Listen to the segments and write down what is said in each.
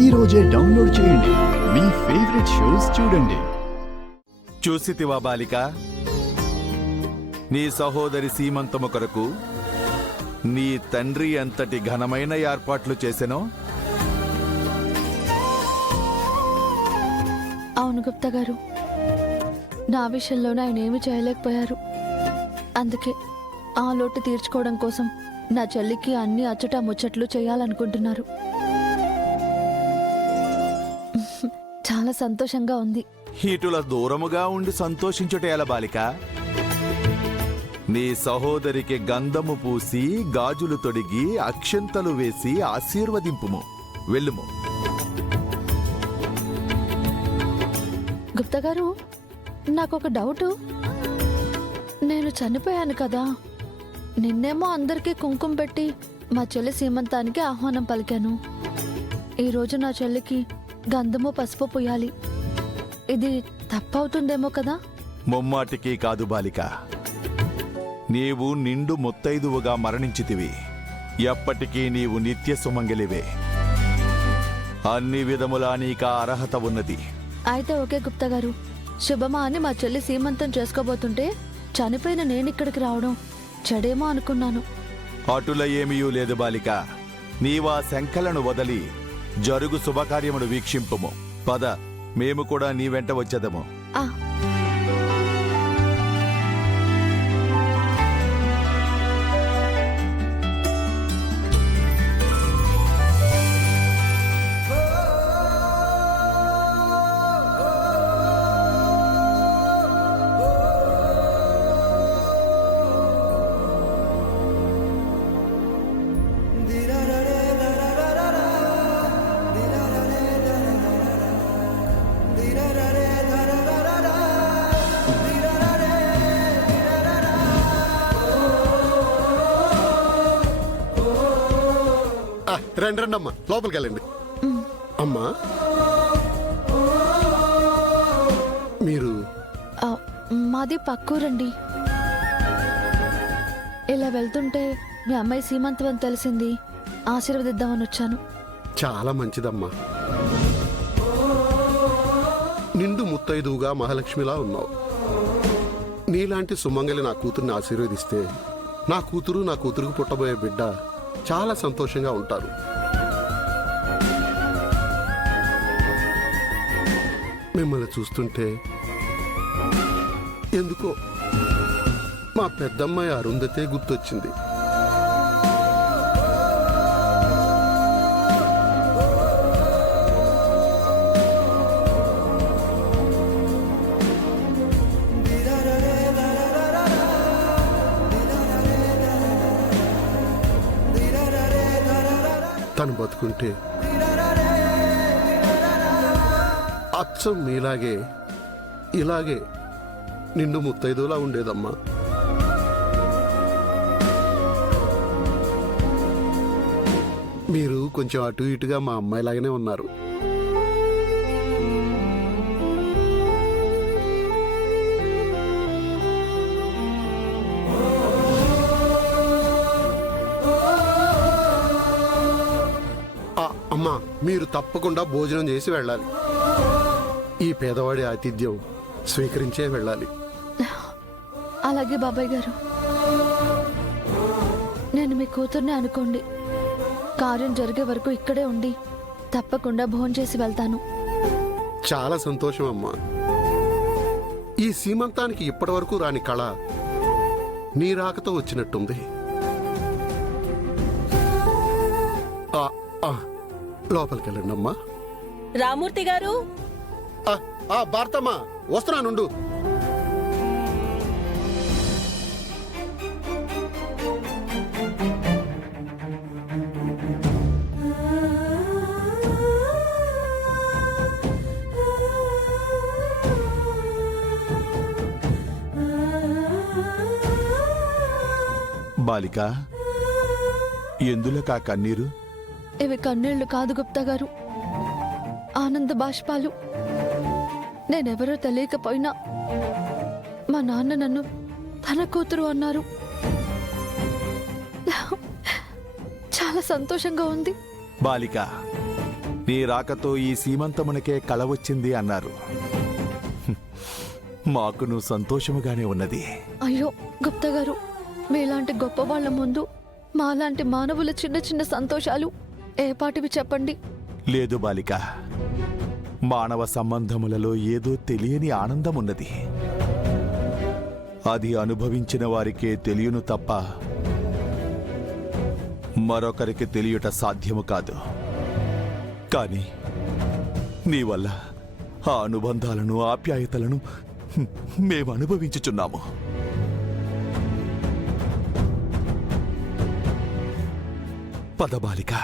ఈ రోజే డౌన్లోడ్ చేయండి. మీ ఫేవరెట్ షోస్ చూడండి. చూసితివా బాలిక, నీ సహోదరి సీమంతము కొరకు నీ తండ్రి ఎంతటి ఘనమైన ఏర్పాట్లు చేసెనో. అవును గుప్తా గారు, నా విషయంలోనే ఆయన ఏమి చేయలేకపోయారు. అందుకే ఆ లోటు తీర్చుకోవడం కోసం నా చెల్లికి అన్ని అచ్చటా ముచ్చట్లు చేయాలనుకుంటున్నారు. చాలా సంతోషంగా ఉంది. ఇటుల దూరముగా ఉండి సంతోషించుట ఎలా బాలిక? నీ సహోదరికి గంధము పూసి గాజులు తొడిగి అక్షంతలు వేసి ఆశీర్వదింపుము. వెళ్ళుము. గుప్తా గారు, నాకొక డౌటు. నేను చనిపోయాను కదా, నిన్నేమో అందరికీ కుంకుమ పెట్టి మా చెల్లి సీమంతానికి ఆహ్వానం పలికాను. ఈరోజు నా చెల్లికి గంధము పసుపు పూయాలి. ఇది తప్పవుతుందేమో కదా? ముమ్మాటికి కాదు బాలిక. నీవు నిండు ముత్తైదువుగా మరణించితివి. ఎప్పటికీ నీవు నిత్య సుమంగలివే. అన్ని విధములా నీకా అర్హత ఉన్నది. అయితే ఓకే గుప్తా గారు, శుభమా అని మా చెల్లి సీమంతం చేసుకోబోతుంటే చనిపోయిన నేనిక్కడికి రావడం చెడేమో అనుకున్నాను. అటుల ఏమీయూ లేదు బాలిక. నీవా శంఖలను వదలి జరుగు శుభకార్యమును వీక్షింపుము. పద, మేము కూడా నీ వెంట వచ్చేదము. ఆ రండి రండి అమ్మా, లోపలికి వెళ్ళండి. అమ్మా, మీరు? మాది పక్కూరండి. ఇలా వెళ్తుంటే మీ అమ్మాయి సీమంతం అని తెలిసింది, ఆశీర్వదిద్దామని వచ్చాను. చాలా మంచిదమ్మా. నిండు ముత్తైదువుగా మహాలక్ష్మిలా ఉన్నావు. నీలాంటి సుమంగలి నా కూతుర్ని ఆశీర్వదిస్తే నా కూతురుకు పుట్టబోయే బిడ్డ చాలా సంతోషంగా ఉంటారు. మిమ్మల్ని చూస్తుంటే ఎందుకో మా పెద్దమ్మాయి అరుంధతే గుర్తొచ్చింది. తను బతుకుంటే అచ్చం మీలాగే ఇలాగే నిండు ముత్తైదులా ఉండేదమ్మా. మీరు కొంచెం అటు ఇటుగా మా అమ్మాయిలాగానే ఉన్నారు. అమ్మా, మీరు తప్పకుండా భోజనం చేసి వెళ్ళాలి. ఈ పేదవాడి ఆతిథ్యం స్వీకరించే వెళ్ళాలి. అలాగే బాబాయ్ గారు, నేను మీ కూతుర్ని అనుకోండి. కార్యం జరిగే వరకు ఇక్కడే ఉండి తప్పకుండా భోజనం చేసి వెళ్తాను. చాలా సంతోషం అమ్మా. ఈ సీమంతానికి ఇప్పటి వరకు రాని కళ నీ రాకతో వచ్చినట్టుంది. లోపలికి వెళ్ళండి అమ్మా. రామూర్తి గారు, భారతమ్మా వస్తున్నానుండు. బాలిక, ఎందులో కన్నీరు? ఇవి కన్నీళ్లు కాదు గుప్తా గారు, ఆనంద బాష్పాలు. నేనెవరో తెలియకపోయినా మా నాన్న నన్ను తన కూతురు అన్నారు. చాలా సంతోషంగా ఉంది. బాలిక, నీ రాకతో ఈ సీమంతమునకే కళ వచ్చింది అన్నారు. మాకును సంతోషముగానే ఉన్నది. అయ్యో గుప్తా గారు, మీలాంటి గొప్ప వాళ్ళ ముందు మాలాంటి మానవుల చిన్న చిన్న సంతోషాలు ఏపాటివి చెప్పండి. లేదు బాలిక, మానవ సంబంధములలో ఏదో తెలియని ఆనందమున్నది. అది అనుభవించిన వారికే తెలియను తప్ప మరొకరికి తెలియట సాధ్యము కాదు. కానీ నీ వల్ల ఆ అనుబంధాలను, ఆప్యాయతలను మేము అనుభవించుచున్నాము. పద బాలిక.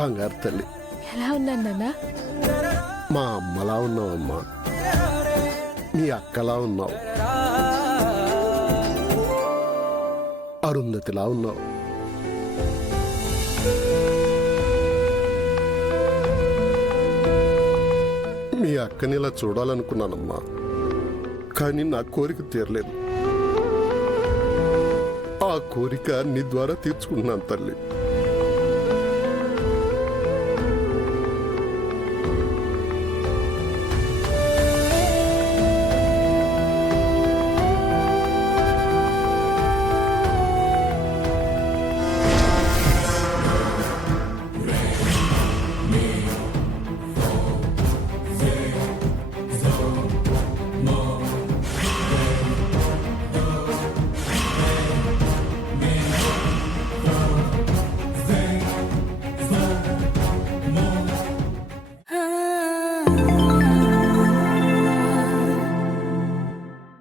బంగారు తల్లి, ఎలా ఉన్నాను నాన్న? మా అమ్మలా ఉన్నావమ్మా, మీ అక్కలా ఉన్నావు, అరుంధతిలా ఉన్నావు. మీ అక్కని ఇలా చూడాలనుకున్నానమ్మా, కానీ నా కోరిక తీరలేదు. ఆ కోరిక నీ ద్వారా తీర్చుకుంటున్నాను తల్లి.